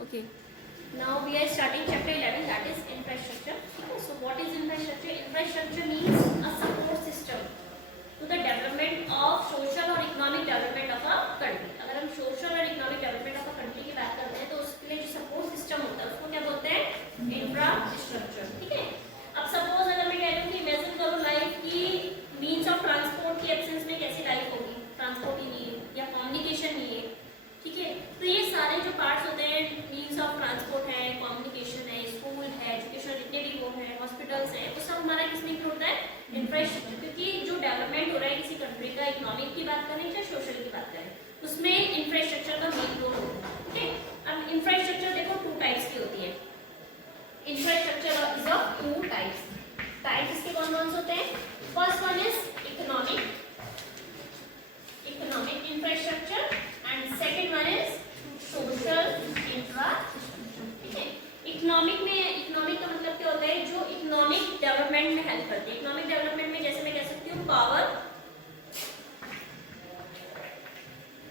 Okay. Now we are starting chapter 11, that is infrastructure. So what is infrastructure? Infrastructure means a support system to the development of social or economic development of a country. अगर हम social और economic development of a country की बात करते हैं तो उसके लिए जो support system होता है उसको क्या बोलते हैं? Infrastructure. ठीक है. अब suppose अगर मैं कह रही हूँ कि imagine करो लाइफ की means of transport की absence में कैसी लाइफ होगी? Transport ही नहीं है या communication नहीं है. ठीक है. तो ये सारे जो पार्ट्स होते हैं मीन्स ऑफ ट्रांसपोर्ट है, कम्युनिकेशन है, स्कूल है, एजुकेशन जितने भी वो है, हॉस्पिटल्स है, वो सब हमारा किसमें इंक्लूड होता है? इंफ्रास्ट्रक्चर. क्योंकि जो डेवलपमेंट हो रहा है किसी कंट्री का, इकोनॉमिक की बात करें चाहे सोशल की बात करें, उसमें इंफ्रास्ट्रक्चर का मेन रोल होता है. ठीक है. अब इंफ्रास्ट्रक्चर देखो टू टाइप्स की होती है. Infrastructure is of two types. Types इसके कौन कौन से होते हैं? First one is economic infrastructure and second one is social infrastructure. ठीक है. इकोनॉमिक का मतलब क्या होता है? जो इकोनॉमिक डेवलपमेंट में हेल्प करते हैं. इकोनॉमिक डेवलपमेंट में जैसे मैं कह सकती हूँ power,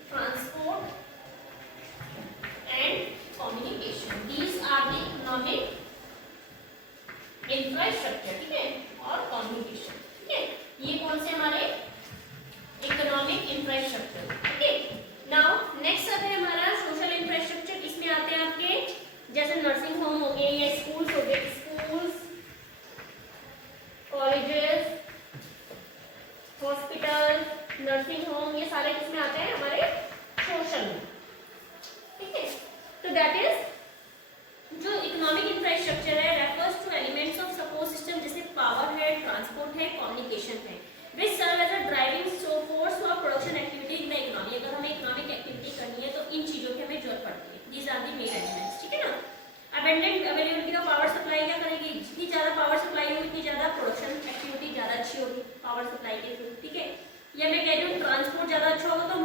transport and communication. These are the economic infrastructure. ठीक है. और कम्युनिकेशन. ठीक है. ये कौन से हमारे इकोनॉमिक इंफ्रास्ट्रक्चर. ठीक है. नाउ नेक्स्ट आता है हमारा सोशल इंफ्रास्ट्रक्चर. इसमें आते हैं आपके जैसे नर्सिंग होम हो गए या स्कूल्स हो गए. Schools, colleges, hospital, nursing home, ये सारे किसमें आते हैं? हमारे सोशल में. ठीक है. तो दैट इज जो इकोनॉमिक इंफ्रास्ट्रक्चर है refers two elements of support system जैसे पावर है, ट्रांसपोर्ट है, कम्युनिकेशन है, which serve as a driving force for production activity in the economy. अगर हमें इकोनॉमिक एक्टिविटी करनी है तो इन चीजों की हमें जरूरत पड़ती है. These are the main elements. ठीक है ना. Abundant availability of power supply क्या करेगी? जितनी ज्यादा पावर सप्लाई होगी उतनी ज्यादा प्रोडक्शन एक्टिविटी ज्यादा अच्छी होगी पावर सप्लाई के थ्रू. ठीक है. या मैं कह रही हूँ ट्रांसपोर्ट ज्यादा अच्छा होगा तो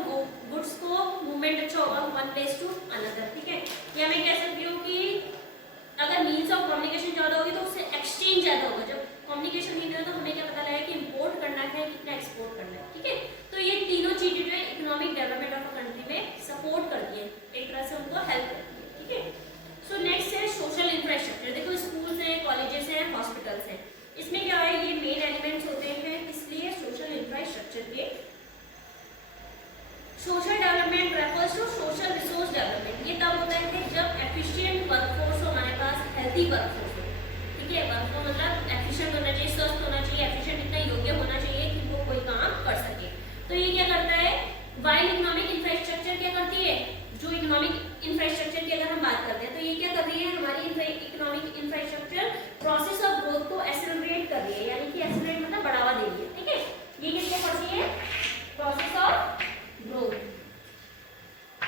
गुड्स को मूवमेंट अच्छा होगा वन प्लेस टू अनदर. ठीक है. या मैं कह सकती हूँ कि अगर मीन्स ऑफ कम्युनिकेशन ज्यादा होगी तो उससे एक्सचेंज ज्यादा होगा. जब कम्युनिकेशन नहीं है तो हमें क्या पता लगा कि इंपोर्ट करना है कितना एक्सपोर्ट करना है. ठीक है. तो ये तीनों चीजें जो है economic development of a country में सपोर्ट करती है, एक तरह से उनको हेल्प करती है. ठीक है. सो नेक्स्ट है सोशल इंफ्रास्ट्रक्चर. देखो स्कूल्स हैं, कॉलेजेस हैं, हॉस्पिटल्स हैं. इसमें क्या है? ये मेन एलिमेंट्स होते हैं. इसलिए सोशल इंफ्रास्ट्रक्चर के social development refers to social resource development. ये तब होता है जब एफिशिएंट वर्कफोर्स हो हमारे पास, हेल्थी वर्कफोर्स हो. ठीक है. वर्कफोर्स मतलब एफिशिएंट होना चाहिए, स्वस्थ होना चाहिए, एफिशिएंट इतना योग्य होना चाहिए कि वो कोई काम कर सके. तो ये क्या करता है? वाइल इकोनॉमिक इंफ्रास्ट्रक्चर क्या करती है? जो इकोनॉमिक इंफ्रास्ट्रक्चर की अगर हम बात करते हैं तो ये क्या कर रही है? हमारी economic infrastructure process of growth को एक्सेलरेट कर रही है. यानी कि एक्सेलरेट मतलब बढ़ावा दे रही है. ठीक है. ये किसको करती है? प्रोसेस ऑफ ग्रोथ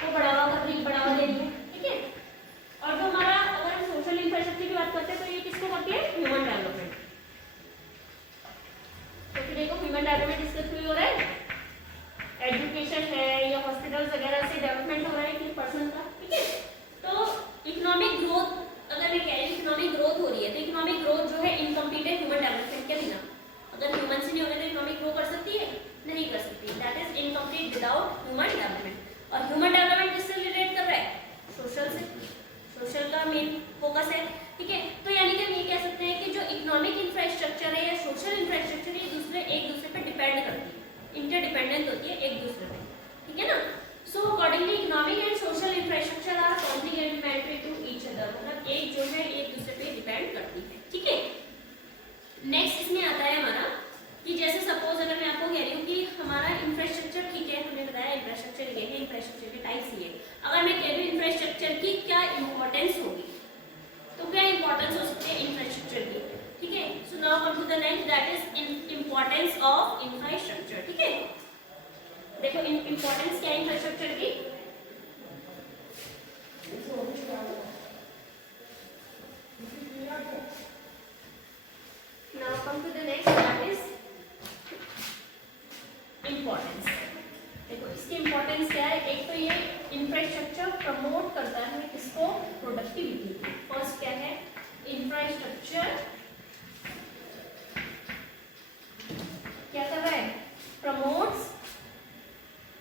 को बढ़ावा दे रही है. ठीक है. और जो हमारा अगर हम सोशल इंफ्रास्ट्रक्चर की बात करते हैं तो ये किसको करती है? Human development. तो देखो ह्यूमन डेवलपमेंट इसके थ्रू हो रहा है. एजुकेशन है या हॉस्पिटल्स वगैरह से डेवलपमेंट हो रहा है कि पर्सन का. ठीक है. तो इकोनॉमिक ग्रोथ अगर मैं कह रही हूँ इकोनॉमिक ग्रोथ हो रही है तो इकोनॉमिक ग्रोथ जो है इनकम्प्लीट है ह्यूमन डेवलपमेंट के बिना. अगर ह्यूमन से नहीं होगा तो इकोनॉमिक ग्रो कर सकती है? नहीं कर सकती. That is incomplete without human development. और ह्यूमन डेवलपमेंट किससे रिलेट कर रहा है? सोशल से. सोशल का मेन फोकस है. ठीक है. तो यानी कि हम ये कह सकते हैं कि जो इकोनॉमिक इंफ्रास्ट्रक्चर है या सोशल इंफ्रास्ट्रक्चर है एक दूसरे पे डिपेंड करती है, इंटरडिपेंडेंट होती है एक दूसरे पे. ठीक है ना. So accordingly economic and social infrastructure are complementary to each other. मतलब एक जो है एक दूसरे पे डिपेंड करती है. ठीक है. नेक्स्ट इसमें आता है हमारा कि जैसे सपोज अगर मैं आपको कह रही हूँ कि हमारा इंफ्रास्ट्रक्चर ठीक है, हमने बताया इंफ्रास्ट्रक्चर ये है, इंफ्रास्ट्रक्चर के टाइप्स ये. अगर मैं कह रही हूँ इंफ्रास्ट्रक्चर की क्या इंपॉर्टेंस होगी तो क्या इंपॉर्टेंस हो सकती है इंफ्रास्ट्रक्चर की. ठीक है. So now come to the next that is importance of infrastructure. ठीक है. देखो इंपॉर्टेंस क्या है इंफ्रास्ट्रक्चर की? Now come to the next that is importance. देखो इसकी इंपॉर्टेंस क्या है? एक तो ये इंफ्रास्ट्रक्चर प्रमोट करता है किसको? प्रोडक्टिविटी. फर्स्ट क्या है? इंफ्रास्ट्रक्चर क्या कर रहा है? Promotes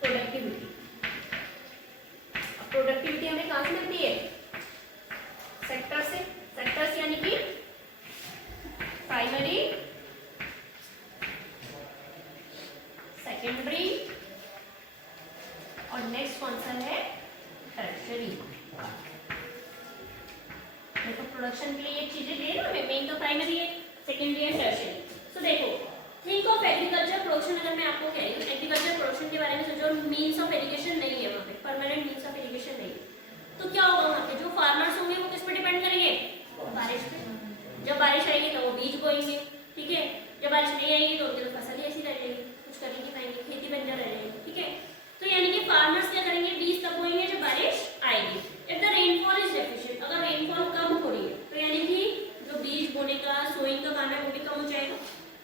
productivity. प्रोडक्टिविटी हमें कहाँ से मिलती है? प्राइमरी, देखो प्रोडक्शन के लिए ये चीजें दे रहा है, मेन तो प्राइमरी है, सेकेंडरी है, टर्शियरी। तो देखो थिंक ऑफ एग्रीकल्चर प्रोडक्शन, अगर मैं आपको कह रही हूँ एग्रीकल्चर प्रोडक्शन के बारे में सोचो, मीन्स ऑफ इरिगेशन नहीं है वहाँ पे, परमानेंट मीन्स ऑफ इरिगेशन नहीं है, तो क्या होगा वहाँ पे जो फार्मर्स होंगे वो किस पे डिपेंड करेंगे, बारिश पे। जब बारिश आएगी तो वो बीज बोएंगे, ठीक है, जब बारिश नहीं आएगी तो उनकी तो फसल ही ऐसी रह जाएगी, कुछ कर ही नहीं पाएंगे, खेती बंजर रह जाएगी, ठीक है। तो यानी कि फार्मर्स क्या करेंगे, बीज तब बोएंगे जब बारिश आएगी। If the rainfall is deficient, अगर रेनफॉल कम हो रही है तो यानी कि जो बीज बोने का सोइंग का काम है वो भी कम हो जाएगा,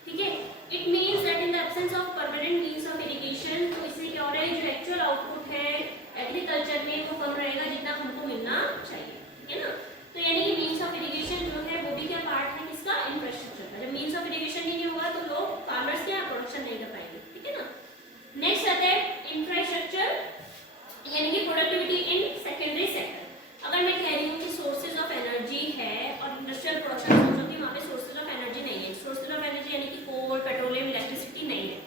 ठीक है। It means that in the absence of permanent means of irrigation, तो इससे क्या हो रहा है, जो एक्चुअल आउटपुट है एग्रीकल्चर में वो कम रहेगा जितना हमको मिलना चाहिए, ठीक है ना। तो यानी कि मीन्स ऑफ इरिगेशन जो है वो भी क्या पार्ट है किसका, इंफ्रास्ट्रक्चर का। जब मीन्स ऑफ इरिगेशन ही नहीं होगा तो लोग फार्मर्स क्या प्रोडक्शन नहीं कर पाएंगे, ठीक है ना। नेक्स्ट आता है इंफ्रास्ट्रक्चर, यानी कि प्रोडक्टिविटी इन सेकेंडरी सेक्टर। अगर मैं कह रही हूँ कि सोर्सेज ऑफ एनर्जी है और इंडस्ट्रियल प्रोडक्शन, सोचो कि वहाँ पे सोर्सेज ऑफ एनर्जी नहीं है, सोर्सेज ऑफ एनर्जी यानी कि कोल, पेट्रोलियम, इलेक्ट्रिसिटी नहीं है,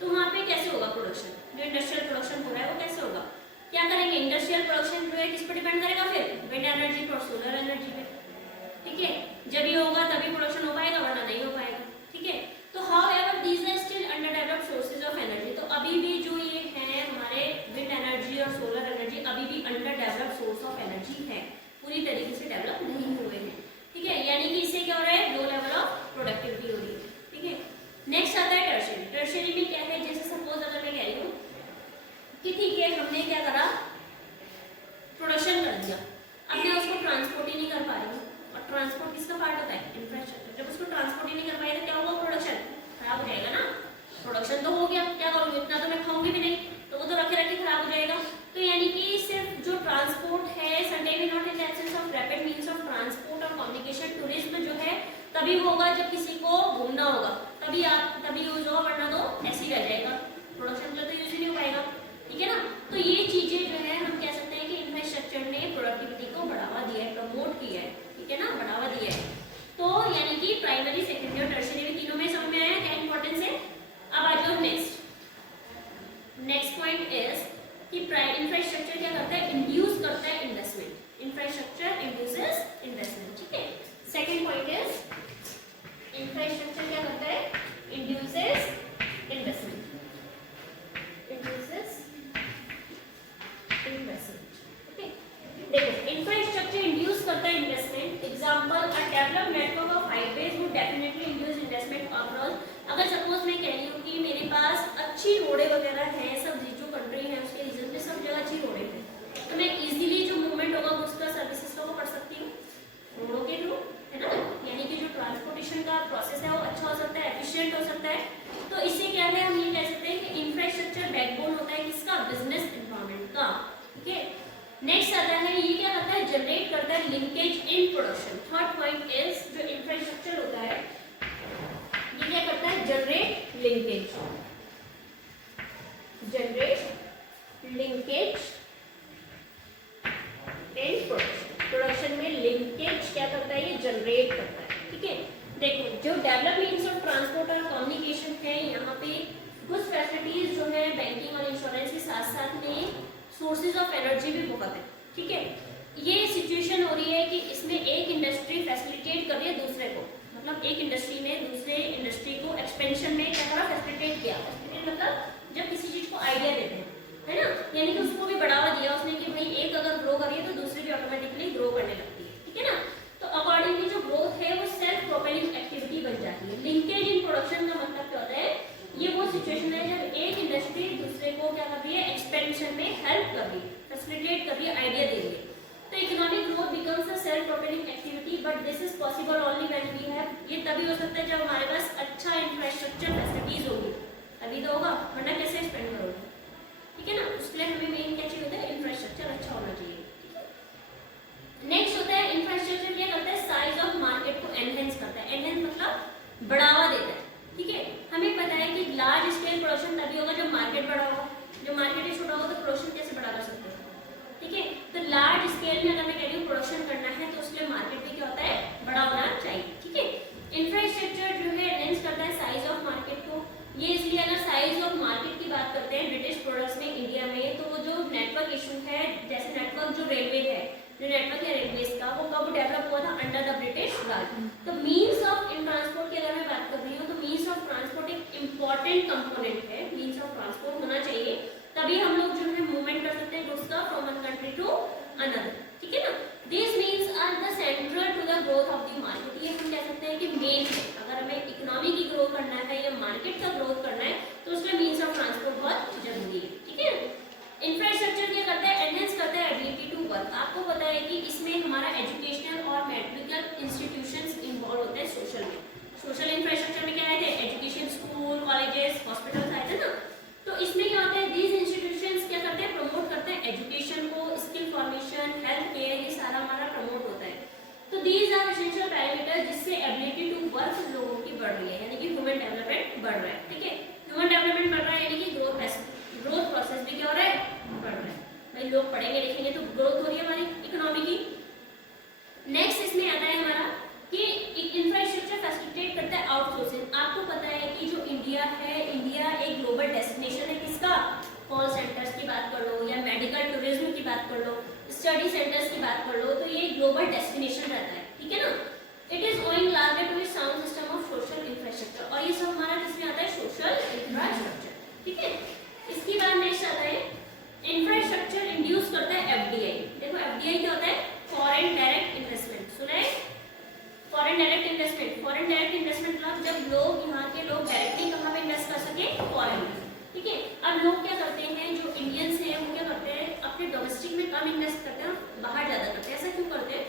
तो वहाँ पे कैसे होगा प्रोडक्शन, जो इंडस्ट्रियल प्रोडक्शन हो रहा है वो कैसे होगा, क्या करेंगे, इंडस्ट्रियल प्रोडक्शन जो है किस पर डिपेंड करेगा, फिर विंड एनर्जी और सोलर एनर्जी पे, ठीक है। जब ये होगा तभी प्रोडक्शन हो पाएगा, वरना नहीं हो पाएगा, ठीक है। तो however these are still underdeveloped sources of energy, तो अभी भी जो ये है हमारे विंड एनर्जी और सोलर एनर्जी अभी भी underdeveloped source of energy है, पूरी तरीके से डेवलप नहीं हुए हैं, ठीक है। यानी कि इससे क्या हो रहा है, लो लेवल ऑफ प्रोडक्टिविटी हो रही है, ठीक है। नेक्स्ट आता है टर्शियरी। टर्शियरी में क्या है, जैसे सपोज अगर मैं कह रही हूँ कि ठीक है हमने क्या करा, प्रोडक्शन कर दिया, अब मैं उसको ट्रांसपोर्ट ही नहीं कर पा रही हूँ, और ट्रांसपोर्ट किसका पार्ट होता है, इंफ्रास्ट्रक्चर। जब उसको ट्रांसपोर्ट ही नहीं कर पाएगा तो क्या होगा, प्रोडक्शन खराब हो जाएगा ना। प्रोडक्शन तो हो गया, क्या करूँगी, इतना तो मैं खाऊंगी भी नहीं, तो वो तो रखे रखे खराब हो जाएगा। तो यानी कि सिर्फ जो ट्रांसपोर्ट है, certainly not in the absence of rapid means of transport और कम्युनिकेशन, टूरिज्म जो है तभी होगा जब किसी को घूमना होगा, तभी यूज होगा, वरना तो ऐसे ही रह जाएगा, प्रोडक्शन तो यूज ही नहीं हो पाएगा, ठीक है ना। तो ये चीजें जो है हम कह सकते हैं कि इंफ्रास्ट्रक्चर ने प्रोडक्टिविटी को बढ़ावा दिया है, प्रमोट किया है, ठीक है ना, बढ़ावा दिया है। तो यानी कि प्राइमरी, सेकेंडरी और टर्शियरी में तीनों में समझ में आया क्या इंपॉर्टेंस है। अब आ जाओ नेक्स्ट पॉइंट इज कि इंफ्रास्ट्रक्चर क्या करता है, इंड्यूस करता है इन्वेस्टमेंट, इंफ्रास्ट्रक्चर इंड्यूसेस इन्वेस्टमेंट, ठीक है। सेकेंड पॉइंट इज इंफ्रास्ट्रक्चर क्या करता है, induces investment, induces investment, okay. देखो इंफ्रास्ट्रक्चर इंड्यूस करता है investment, example a developed network of highways would definitely induce investment across. अगर सपोज मैं कह रही हूँ कि मेरे पास अच्छी रोडें वगैरह हैं, सब जो कंट्री है उसके रीजन में सब जगह अच्छी रोडें हैं, तो मैं इजीली जो मूवमेंट होगा उसका सर्विसेज का वो कर सकती हूँ रोडों के थ्रू, है ना। यानी कि जो ट्रांसपोर्टेशन का प्रोसेस है वो अच्छा हो सकता है, एफिशिएंट हो सकता है। तो इससे क्या है, हम ये कह सकते हैं कि इंफ्रास्ट्रक्चर बैकबोन होता है किसका, बिजनेस एनवायरनमेंट का, ठीक है। नेक्स्ट आता है, ये क्या करता है, जनरेट करता है linkage in production. Third point is जो इंफ्रास्ट्रक्चर होता है ये क्या करता है, generate linkage, generate linkage in production में लिंकेज क्या करता है, ये जनरेट करता है, ठीक है। देखो जो डेवलप मीन्स ऑफ ट्रांसपोर्ट और कम्युनिकेशन है, यहाँ पे कुछ फैसिलिटीज जो है बैंकिंग और इंश्योरेंस के साथ साथ में सोर्सेज ऑफ एनर्जी भी बहुत है, ठीक है। ये सिचुएशन हो रही है कि इसमें एक इंडस्ट्री फैसिलिटेट कर रही है दूसरे को, मतलब एक इंडस्ट्री ने दूसरे इंडस्ट्री को एक्सपेंशन में क्या करा, फैसिलिटेट किया। मतलब जब किसी चीज को आइडिया देते हैं, है ना, यानी कि उसको भी बढ़ावा दिया उसने कि भाई एक अगर ग्रो कर रही है तो दूसरी भी ऑटोमेटिकली ग्रो करने लगती है, ठीक है ना। तो अकॉर्डिंगली जो ग्रोथ है वो सेल्फ प्रोपेलिंग एक्टिविटी बन जाती है। लिंकेज इन प्रोडक्शन का मतलब क्या होता है, ये वो सिचुएशन है जब एक इंडस्ट्री दूसरे को क्या कर रही है, एक्सपेंशन में हेल्प कर रही है, फैसिलिटेट कर रही है, आइडिया दे रही है। तो economic growth becomes a self propelling activity, but this is possible only when we have, ये तभी हो सकता है जब हमारे पास अच्छा इंफ्रास्ट्रक्चर फैसिलिटीज होगी, तभी तो होगा, वरना कैसे स्पेंड करोगे, ठीक है ना। उसके लिए हमें मेन क्या चाहिए होता है, इंफ्रास्ट्रक्चर अच्छा होना चाहिए, ठीक है। नेक्स्ट होता है इंफ्रास्ट्रक्चर क्या करता है, साइज ऑफ मार्केट को एनहेंस करता है। एनहेंस मतलब बढ़ावा देता है, ठीक है। हमें पता है कि लार्ज स्केल प्रोडक्शन तभी होगा जब मार्केट बड़ा होगा, जब मार्केट छोटा होगा तो प्रोडक्शन कैसे बड़ा कर सकते हैं, ठीक है। तो लार्ज स्केल में अगर मैं कह रही हूँ प्रोडक्शन करना है तो उसके लिए मार्केट भी क्या होता है, बड़ा होना चाहिए, ठीक है। इंफ्रास्ट्रक्चर जो है एनहेंस करता है साइज ऑफ मार्केट को। ये इसलिए अगर साइज ऑफ मार्केट की बात करते हैं ब्रिटिश प्रोडक्ट्स में इंडिया में, तो वो जो नेटवर्क इशू है, जैसे नेटवर्क जो नेटवर्क है रेलवेज का, वो कब डेवलप हुआ था? अंडर द ब्रिटिश राज। तो मीन्स ऑफ इन ट्रांसपोर्ट की अगर मैं बात कर रही हूँ तो मीन्स ऑफ ट्रांसपोर्ट एक इम्पॉर्टेंट कंपोनेंट है। मीन्स ऑफ ट्रांसपोर्ट होना चाहिए, तभी हम लोग जो है मूवमेंट कर सकते हैं गुड्स का from one country to another, ठीक है ना। This means are the central to the growth of the market. ये हम कह सकते हैं कि मेन है। अगर हमें इकोनॉमी की ग्रोथ करना है या मार्केट का ग्रोथ करना है तो उसमें मीन्स ऑफ ट्रांसपोर्ट बहुत जरूरी है, ठीक है। इंफ्रास्ट्रक्चर क्या करता है? एनहेंस करता है एबिलिटी टू वर्क। आपको पता है कि इसमें हमारा एजुकेशनल और मेडिकल इंस्टीट्यूशंस इन्वॉल्व होते हैं सोशल में। सोशल इंफ्रास्ट्रक्चर में क्या आए थे? एजुकेशन, स्कूल, कॉलेजेस, हॉस्पिटल्स आए थे ना। तो इसमें क्या होता है? दीज इंस्टीट्यूशंस क्या करते हैं? प्रमोट करते हैं एजुकेशन को, स्किल फॉर्मेशन, हेल्थ केयर, ये सारा हमारा प्रमोट होता है। तो दीज आर एसेंशियल पैरामीटर जिससे एबिलिटी टू वर्क लोगों की बढ़ रही है, यानी कि ह्यूमन डेवलपमेंट बढ़ रहा है, ठीक है। ह्यूमन डेवलपमेंट बढ़ रहा है यानी कि ग्रोथ प्रोसेस भी क्या हो रहा है? बढ़ रहा है। भाई लोग पढ़ेंगे लिखेंगे तो ग्रोथ हो रही है हमारी इकोनॉमी की। नेक्स्ट इसमें आता है हमारा कि इंफ्रास्ट्रक्चर फैसिलिटेट करता है आउटसोर्सिंग। आपको पता है कि जो इंडिया है, इंडिया एक ग्लोबल डेस्टिनेशन है किसका? कॉल सेंटर्स की बात कर लो या मेडिकल टूरिज्म की बात कर लो, स्टडी सेंटर्स की बात कर लो, तो ये ग्लोबल डेस्टिनेशन रहता है, ठीक है ना। It is owing largely to sound system of social infrastructure, और ये सब हमारा किसमें आता है? सोशल इंफ्रास्ट्रक्चर, ठीक है। इसके बाद नेक्स्ट आता है इंफ्रास्ट्रक्चर इंड्यूस करता है एफडीआई। देखो एफडीआई क्या होता है? Foreign direct investment. सुना है? Foreign direct investment. Foreign direct investment मतलब जब लोग यहाँ के लोग डायरेक्टली कहाँ पे इन्वेस्ट कर सके? फॉरेन में, ठीक है। अब लोग क्या करते हैं, जो इंडियंस हैं वो क्या करते हैं? अपने डोमेस्टिक में कम इन्वेस्ट करते हैं, बाहर ज्यादा करते हैं। ऐसा क्यों करते हैं?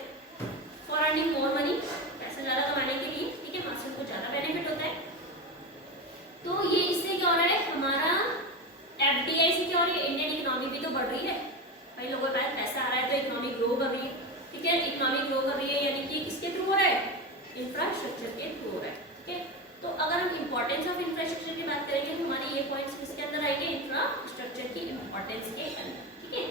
फॉर अर्निंग मोर मनी, पैसा ज्यादा कमाने के लिए, ठीक है। वहां से उनको ज्यादा बेनिफिट होता है। तो ये इससे क्या हो रहा है? हमारा एफडीआई से क्या हो रही है? इंडियन इकोनॉमी भी तो बढ़ रही है भाई, लोगों के पास पैसा आ रहा है तो इकोनॉमी ग्रो कर रही है, ठीक है। इकोनॉमी ग्रो कर रही है यानी कि किसके थ्रू हो रहा है? इंफ्रास्ट्रक्चर के थ्रू हो रहा है, ठीक है। तो अगर हम इंपॉर्टेंस ऑफ इंफ्रास्ट्रक्चर की बात करेंगे तो हमारे ये पॉइंट्स किसके अंदर आएंगे? इंफ्रास्ट्रक्चर की इंपॉर्टेंस के अंदर, ठीक है।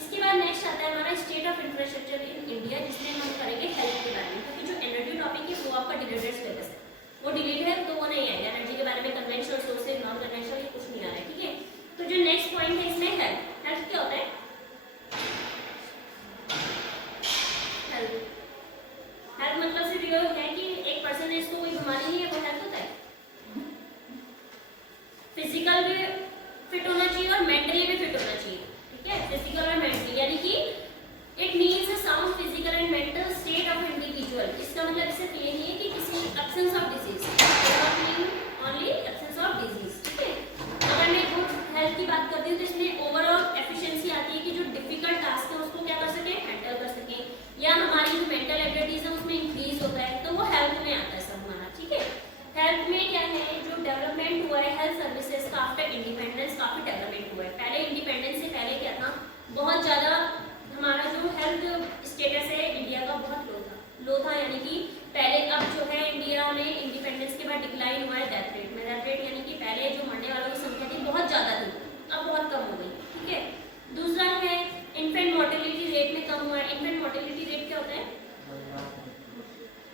इसके बाद नेक्स्ट आता है हमारा state of infrastructure in India, जिसमें हम करेंगे हेल्थ के बारे में, क्योंकि जो एनर्जी टॉपिक है वो आपका डिलीटेड सिलेबस है, वो डिलीट है तो वो नहीं आएगा। एनर्जी के बारे में कन्वेंशनल सोर्सेज, नॉन कन्वेंशनल, कुछ नहीं आ रहा है, ठीक है। तो जो नेक्स्ट पॉइंट है इसमें हेल्थ। हेल्थ क्या होता है? हेल्थ मतलब सिर्फ ये है कि एक पर्सन है, इसको कोई बीमारी नहीं है, वो हेल्थ होता है। फिजिकल भी फिट होना चाहिए और मेंटली भी फिट होना चाहिए, ठीक है। फिजिकल और मेंटली यानी कि it means a sound physical and mental state of individual. इसका मतलब सिर्फ ये नहीं है कि किसी absence of disease, only absence of disease, ठीक है। अगर मैं गुड हेल्थ की बात करती हूँ तो इसमें ओवरऑल एफिशिएंसी आती है कि जो डिफिकल्ट टास्क है उसको क्या कर सके? हैंडल कर सके, या हमारी जो मेंटल एबिलिटीज है उसमें इंक्रीज होता है, तो वो हेल्थ में आता है सब हमारा, ठीक है। हेल्थ में क्या है? जो डेवलपमेंट हुआ है हेल्थ सर्विसेज का आफ्टर इंडिपेंडेंस, काफी डेवलपमेंट हुआ है। पहले इंडिपेंडेंस से पहले क्या था? बहुत ज्यादा हमारा जो हेल्थ स्टेटस है इंडिया का बहुत लो था, यानी कि पहले, अब जो है इंडिया में इंडिपेंडेंस के बाद डिक्लाइन हुआ है डेथ रेट में। डेथ रेट यानी कि पहले जो मरने वालों की संख्या थी बहुत ज्यादा थी, अब बहुत कम हो गई, ठीक है। दूसरा है इन्फेंट मोर्टेलिटी रेट में कम हुआ है। इन्फेंट मोर्टेलिटी रेट क्या होता है?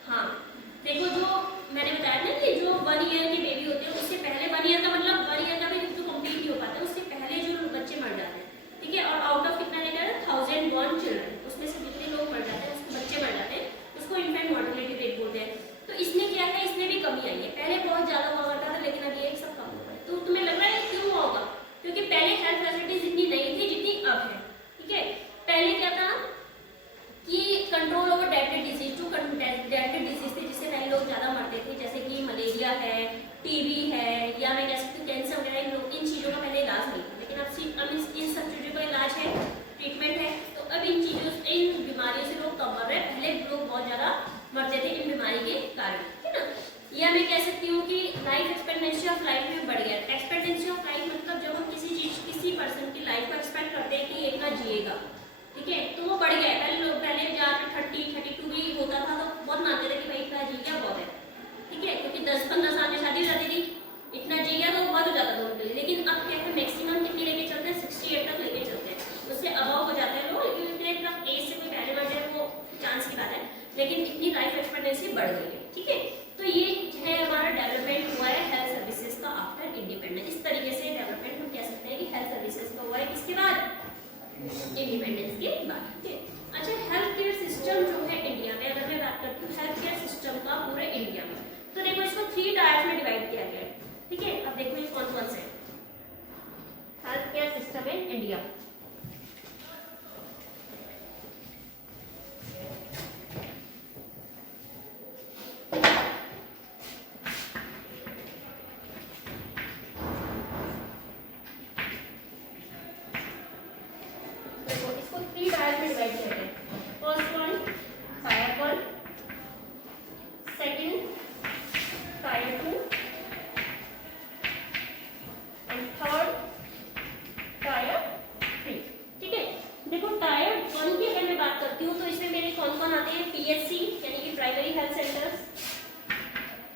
हाँ देखो, जो मैंने बताया ना कि जो 1 ईयर के बेबी होते हैं उससे पहले, 1 ईयर का मतलब 1 ईयर का भी जो कंप्लीट नहीं हो पाता उससे पहले जो बच्चे मर जाते हैं, ठीक है। और आउट ऑफ कितना लेकर 1000 बॉर्न चिल्ड्रन, उसमें से जितने लोग मर जाते हैं, उसके बच्चे मर जाते हैं, उसको इन्फेंट मोर्टेलिटी रेट बोलते हैं। तो इसमें क्या है? इसमें भी कमी आई है। पहले बहुत ज्यादा हुआ करता था लेकिन अब ये सब कम हो गया है। तो तुम्हें लग रहा है क्यों हुआ होगा? क्योंकि पहले हेल्थ फैसिलिटीज इतनी नहीं थी जितनी अब है, ठीक है। पहले क्या था कि कंट्रोल ओवर डेडली डिजीज, जो डेडली डिजीज थे जिससे पहले लोग ज्यादा मरते थे, जैसे कि मलेरिया है, टीबी है, या मैं कह सकती हूँ कैंसर वगैरह, इन चीजों का पहले इलाज नहीं था, लेकिन अब इन सब चीजों का इलाज है, ट्रीटमेंट है। तो अब इन चीजों, इन बीमारियों से लोग कम मर रहे हैं, पहले लोग बहुत ज्यादा मरते थे इन बीमारी के कारण, ठीक है ना। या मैं कह सकती हूँ कि लाइफ एक्सपेक्टेंसी ऑफ लाइफ में बढ़ गया। एक्सपेक्टेंसी ऑफ लाइफ मतलब जब हम किसी पर्सन की लाइफ को एक्सपेक्ट करते हैं कि इतना जिएगा, ठीक है, तो वो बढ़ गया है। पहले लोग जहाँ पे 30, 32 भी होता था तो बहुत मानते थे कि भाई इतना जी गया बहुत है, ठीक है, क्योंकि 10-15 साल में शादी हो जाती थी, इतना जी गया तो बहुत हो जाता था उनके लिए। लेकिन अब क्या है, मैक्सिमम कितनी लेके चलते हैं? 68 तक लेके चलते हैं, उससे अबव हो जाते हैं लोग, लेकिन इतने एज से कोई पहले बढ़ जाए वो चांस की बात है, लेकिन इतनी लाइफ एक्सपेक्टेंसी बढ़ गई है, ठीक है। तो ये है हमारा डेवलपमेंट हुआ है हेल्थ सर्विसेज का आफ्टर इंडिपेंडेंस। इस तरीके से डेवलपमेंट हम कह सकते हैं कि हेल्थ सर्विसेज का हुआ है किसके बाद? इंडिपेंडेंस के बाद, ठीक है। अच्छा, हेल्थ PHC यानी कि प्राइमरी हेल्थ सेंटर्स,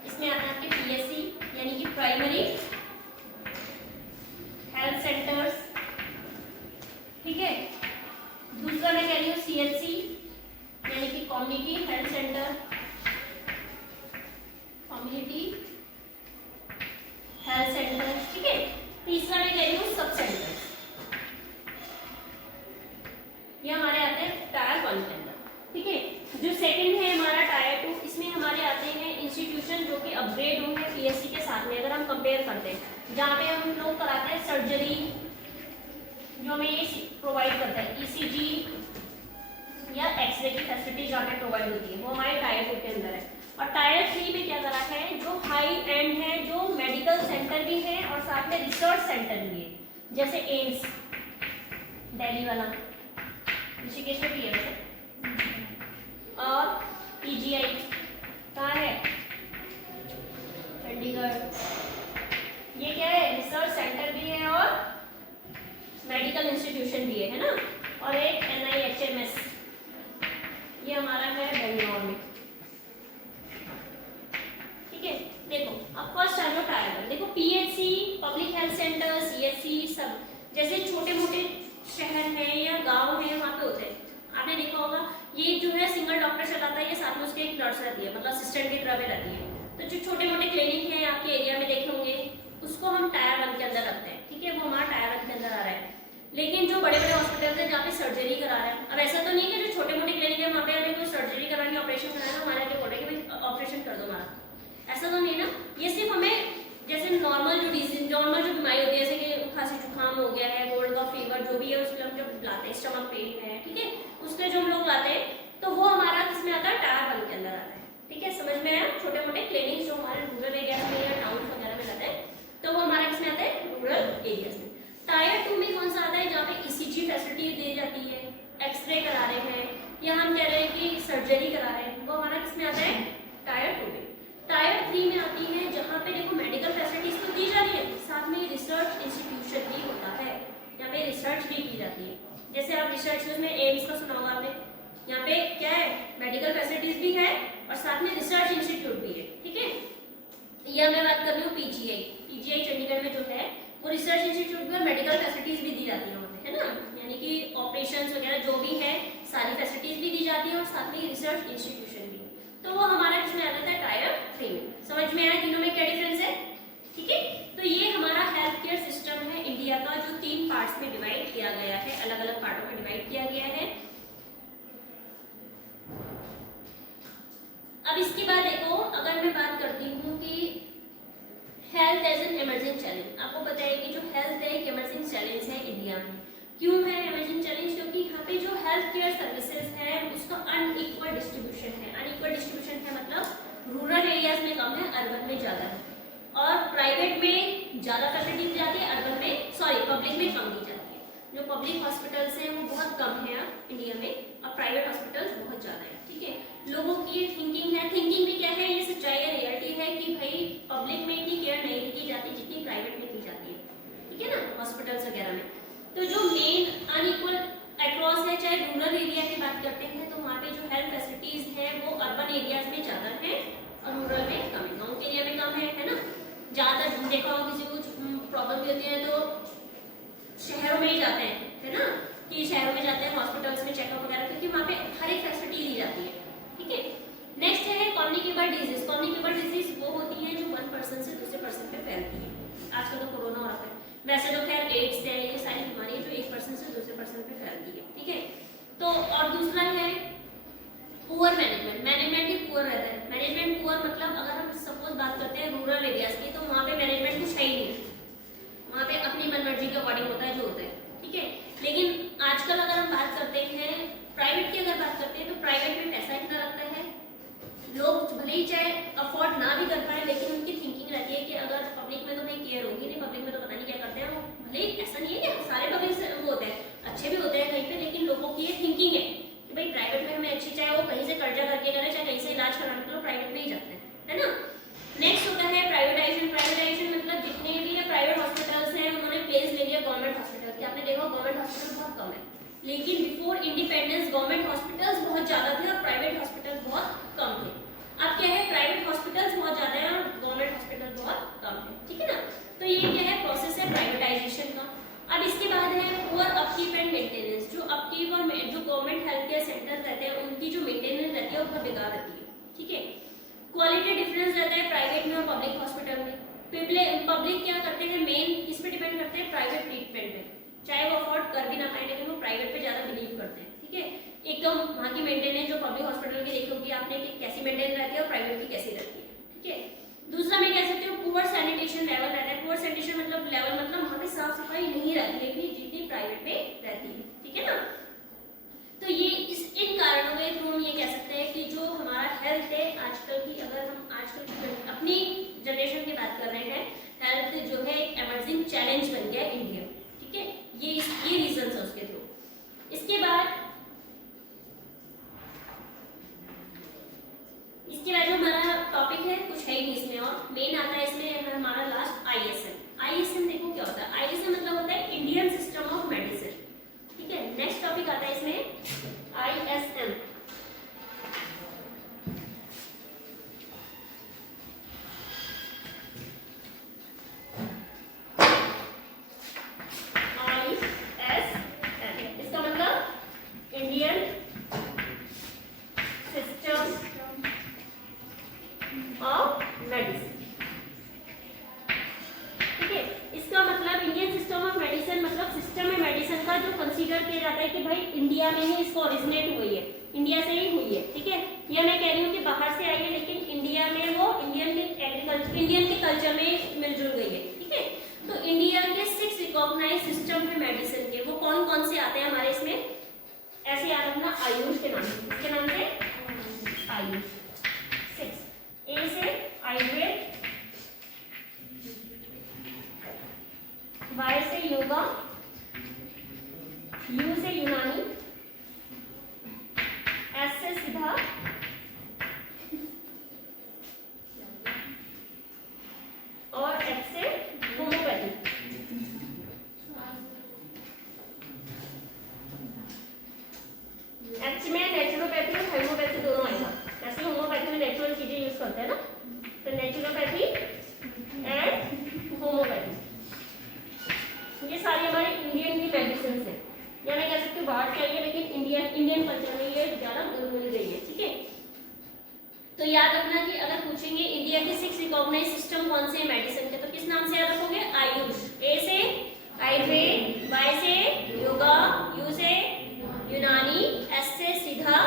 इसमें आता है आपके PHC यानी कि प्राइमरी हेल्थ सेंटर्स, ठीक है। दूसरा मैं कह रही हूँ CHC यानी कि community health centre, community health centre, ठीक है। तीसरा मैं कह रही हूँ सब सेंटर, ये हमारे आते हैं टायर 1 के अंदर, ठीक है। जो सेकंड है हमारा टायर 2, इसमें हमारे आते हैं इंस्टीट्यूशन जो कि अपग्रेड हुए हैं PHC के साथ में। अगर हम कंपेयर करते हैं, जहाँ पे हम लोग कराते हैं सर्जरी, जो हमें ये प्रोवाइड करता है ECG या एक्सरे की फैसिलिटी जहाँ पे प्रोवाइड होती है, वो हमारे टायर 2 के अंदर है। और टायर 3 में क्या करा है, जो हाई एंड है, जो मेडिकल सेंटर भी है और साथ में रिसर्च सेंटर भी है, जैसे एम्स दिल्ली वाला, ऋषिकेश में भी है, और PGI कहाँ है, चंडीगढ़। ये क्या है, रिसर्च सेंटर भी है और मेडिकल इंस्टीट्यूशन भी है ना। और एक NIHMS, ये हमारा है बेंगलोर में, ठीक है। देखो अब फर्स्ट आ लो टायर 1, देखो PHC, public health centre, CHC सब जैसे छोटे मोटे शहर है या गांव है वहाँ पे होते हैं। आपने देखा होगा ये जो है सिंगल डॉक्टर चलाता है, ये साथ में उसके एक नर्स रहती है, मतलब असिस्टेंट की तरह भी रहती है। तो जो छोटे मोटे क्लिनिक है आपके एरिया में देखे होंगे, उसको हम टायर 1 के अंदर रखते हैं, ठीक है, वो हमारा टायर 1 के अंदर आ रहा है। लेकिन जो बड़े बड़े हॉस्पिटल है जहाँ पे सर्जरी करा रहा है, अब ऐसा तो नहीं कि जो छोटे मोटे क्लिनिक है वहाँ पे हमें कोई सर्जरी करानी, ऑपरेशन कराना, हमारे आगे बोल रहे कि भाई ऑपरेशन कर दो हमारा, ऐसा तो नहीं ना। ये सिर्फ हमें जैसे नॉर्मल जो डिजीज, नॉर्मल जो बीमारी होती है, जैसे कि खांसी जुकाम हो गया है, कोल्ड कफ फीवर जो भी है, उसके हम जब लाते हैं, स्टमक पेन है, ठीक है, उसके जो हम लोग लाते हैं, तो वो हमारा किसमें आता है, टायर 1 के अंदर आता है, ठीक है। समझ में आया, छोटे मोटे क्लिनिक जो हमारे रूरल एरिया में या टाउन वगैरह में लाते हैं, तो वो हमारे किसमें आते हैं, रूरल एरियाज में। टायर 2 में कौन सा आता है, जहाँ पे ECG फैसिलिटी दी जाती है, एक्सरे करा रहे हैं, या हम कह रहे हैं कि सर्जरी करा रहे हैं, वो हमारा किसमें आता है, टायर 2 में। टायर 3 में आती है जहाँ पे देखो मेडिकल फैसिलिटीज तो दी जा रही है, साथ में रिसर्च इंस्टीट्यूशन भी होता है, यहाँ पे रिसर्च भी की जाती है। जैसे आप रिसर्च में एम्स का सुना होगा आपने, यहाँ पे क्या है, मेडिकल फैसिलिटीज भी है और साथ में रिसर्च इंस्टीट्यूट भी है, ठीक है। यह मैं बात कर रही हूँ PGI चंडीगढ़ में जो है, वो रिसर्च इंस्टीट्यूट में मेडिकल फैसिलिटीज भी दी जाती है वहाँ पे, है ना, यानी कि ऑपरेशन वगैरह जो भी है सारी फैसिलिटीज भी दी जाती है और साथ में रिसर्च इंस्टीट्यूशन भी है। तो वो हमारा किसमें आ जाता है, टायर 3 में। समझ में आया तीनों में क्या डिफरेंस है, ठीक है। तो ये हमारा हेल्थ केयर सिस्टम है इंडिया का, जो 3 पार्ट्स में डिवाइड किया गया है, अलग अलग पार्टों में डिवाइड किया गया है। अब इसके बाद देखो, अगर मैं बात करती हूँ कि health as an emerging challenge, आपको पता है कि जो हेल्थ है एक इमर्जिंग चैलेंज है इंडिया में। क्यों है इमर्जिंग चैलेंज, क्योंकि यहाँ पे जो हेल्थ केयर सर्विसेज है उसका अनइक्वल डिस्ट्रीब्यूशन है। अनइक्वल डिस्ट्रीब्यूशन है मतलब रूरल एरियाज में कम है, अर्बन में ज़्यादा है, और प्राइवेट में ज़्यादा फैसिलिटी दी जाती है, अर्बन में पब्लिक में कम दी जाती है। जो पब्लिक हॉस्पिटल्स हैं वो बहुत कम है इंडिया में, और प्राइवेट हॉस्पिटल्स बहुत ज़्यादा है, ठीक है। लोगों की ये थिंकिंग है, थिंकिंग भी क्या है, ये सच्चाई है, रियलिटी है कि भाई पब्लिक में इतनी केयर नहीं की जाती जितनी प्राइवेट में की जाती है, ठीक है ना, हॉस्पिटल्स वगैरह में। तो जो मेन अनइक्वल अक्रॉस है, चाहे रूरल एरिया की बात करते हैं तो वहाँ पे जो हेल्थ फैसिलिटीज है वो अर्बन एरियाज में ज़्यादा है और रूरल में कम है, गाँव के एरिया में कम है ना। ज़्यादातर देखा हो किसी को प्रॉब्लम भी होती है तो शहरों में ही जाते हैं, है ना, कि शहरों में जाते हैं हॉस्पिटल्स में चेकअप वगैरह, क्योंकि वहाँ पे हर एक फैसिलिटी दी जाती है, ठीक है। नेक्स्ट है कम्युनिकेबल डिजीज। कम्युनिकेबल डिजीज वो होती है जो 1 पर्सन से दूसरे पर्सन पे फैलती है। आजकल तो कोरोना हो रहा है, वैसे तो खैर एड्स है, ये सारी बीमारी जो 1 पर्सन से दूसरे पर्सन पे फैलती है, ठीक है। तो और दूसरा है पुअर मैनेजमेंट। मैनेजमेंट ही पुअर रहता है। मैनेजमेंट पुअर मतलब अगर हम सपोज बात करते हैं रूरल एरियाज की, तो वहाँ पे मैनेजमेंट कुछ है ही नहीं, वहाँ पे अपनी मनमर्जी के अकॉर्डिंग होता है जो होता है, ठीक है। लेकिन आजकल अगर हम बात करते हैं प्राइवेट की, अगर बात करते हैं तो प्राइवेट में पैसा इतना लगता है, लोग भले ही चाहे अफोर्ड ना भी कर पाए, लेकिन उनकी थिंकिंग रहती है कि अगर पब्लिक में तो भाई केयर होगी नहीं, पब्लिक में तो पता नहीं क्या करते हैं वो। भले ही ऐसा नहीं है कि सारे पब्लिक वो होते हैं, अच्छे भी होते हैं कहीं पे, लेकिन लोगों की ये थिंकिंग है कि भाई प्राइवेट में हमें अच्छी, चाहे वो कहीं से कर्जा करके करें, चाहे कहीं से इलाज कराने के लिए प्राइवेट में ही जाते हैं, है ना। नेक्स्ट होता है प्राइवेटाइजेशन। प्राइवेटाइजेशन मतलब जितने भी प्राइवेट हॉस्पिटल्स हैं उन्होंने प्लेस ले लिया गवर्नमेंट हॉस्पिटल के। आपने देखा गवर्नमेंट हॉस्पिटल बहुत कम है, लेकिन बिफोर इंडिपेंडेंस गवर्नमेंट हॉस्पिटल्स बहुत ज़्यादा थे और प्राइवेट हॉस्पिटल्स रहती है वो बहुत बेकार रहती है, ठीक है। क्वालिटी डिफरेंस रहता है प्राइवेट में और पब्लिक हॉस्पिटल में। पब्लिक क्या करते हैं, मेन किस पे डिपेंड करते हैं, प्राइवेट ट्रीटमेंट पे, चाहे वो अफोर्ड कर भी ना पाए लेकिन वो प्राइवेट पे ज्यादा बिलीव करते हैं, ठीक है। एक तो वहाँ की मेंटेनेंस जो पब्लिक हॉस्पिटल की देखी होगी आपने कि कैसी मेंटेन रहती है और प्राइवेट की कैसी रहती है, ठीक है। दूसरा मैं कह सकती हूँ पुअर सैनिटेशन लेवल रहता है। पुअर सैनिटेशन मतलब लेवल मतलब वहाँ पे साफ सफाई नहीं रहती है इतनी जितनी प्राइवेट में रहती है, ठीक है ना। तो ये इन कारणों के थ्रू हम ये कह सकते हैं कि जो हमारा हेल्थ है आजकल की, अगर हम आजकल की अपनी जनरेशन की बात कर रहे हैं, हेल्थ जो है एक एमर्जिंग चैलेंज बन गया इंडिया, ठीक है। ये रीजन है उसके थ्रू। इसके बाद जो हमारा टॉपिक है कुछ है ही नहीं इसमें, और मेन आता है इसमें हमारा लास्ट ISM। ISM देखो क्या होता है, ISM मतलब होता है इंडियन सिस्टम ऑफ मेडिसिन, ठीक है। नेक्स्ट टॉपिक आता है इसमें ISM। इसका मतलब इंडियन सिस्टम ऑफ मेडिसिन, ठीक है। इसका मतलब इंडियन सिस्टम ऑफ मेडिसिन मतलब सिस्टम में मेडिसिन का जो कंसीडर किया जाता है कि भाई इंडिया में ही इसको ओरिजिनेट हुई है, इंडिया से ही हुई है, ठीक है। यह मैं कह रही हूँ कि बाहर से आई है लेकिन इंडिया में वो इंडियन के कल्चर में मिलजुल गई है, ठीक है। तो इंडिया के 6 रिकॉग्नाइज सिस्टम है मेडिसिन के, वो कौन कौन से आते हैं हमारे इसमें, ऐसे याद रखना, आयुष के नाम से, इसके नाम से आयुष। 6 A से आयुर्वेद, Y से योगा, U से यूनानी, S से सिद्धा, और H से होम्योपैथी। H में नेचुरोपैथी और होम्योपैथी दोनों आएगा। वैसे होम्योपैथी में नेचुरल चीजें यूज करते हैं ना, तो नेचुरोपैथी एंड होम्योपैथी ये सारी हमारी इंडियन की मेडिसिन है, या मैं कह सकती हूँ बाहर से आई है लेकिन इंडियन कल्चर में ये ज्यादा मिल रही है, ठीक है। तो याद रखना कि अगर पूछेंगे इंडिया के 6 रिकॉग्नाइज सिस्टम कौन से मेडिसिन के, तो किस नाम से याद रखोगे, आयुष। A से आयुर्वेद, Y से योगा, U से यूनानी, S से सीधा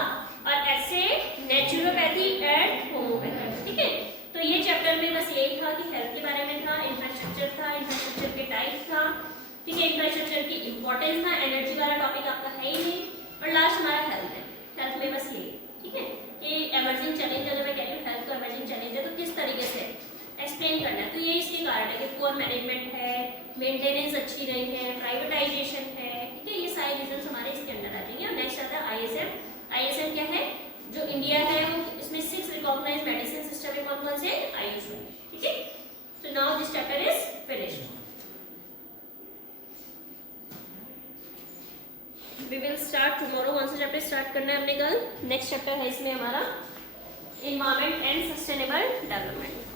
और H से नेचुरोपैथी एंड होम्योपैथी, ठीक है। तो ये चैप्टर में बस यही था कि हेल्थ के बारे में था, इंफ्रास्ट्रक्चर था, इंफ्रास्ट्रक्चर के टाइप था, ठीक है, इंफ्रास्ट्रक्चर की इंपॉर्टेंस था, एनर्जी वाला टॉपिक आपका है ही नहीं, और लास्ट हमारा हेल्थ है। हेल्थ में बस यही, ठीक है, कि एमर्जिंग चैलेंज, अगर मैं कहती हूँ हेल्थ का एमर्जिंग चैलेंज है तो किस तरीके से एक्सप्लेन करना है। तो ये इसके कारण है कि पुअर मैनेजमेंट है, मेंटेनेंस अच्छी नहीं है, प्राइवेटाइजेशन है, ठीक है, ये सारे रीजन हमारे इसके अंदर आ जाएंगे। और नेक्स्ट आता है ISM। ISM क्या है, जो इंडिया है वो इसमें 6 रिकॉग्नाइज मेडिसिन सिस्टम है, कौन कौन से, आयुष में, ठीक है। So now this chapter is finished. We will start tomorrow. कौन सा चैप्टर स्टार्ट करना है अपने कल, नेक्स्ट चैप्टर है इसमें हमारा एनवायरमेंट एंड सस्टेनेबल डेवलपमेंट।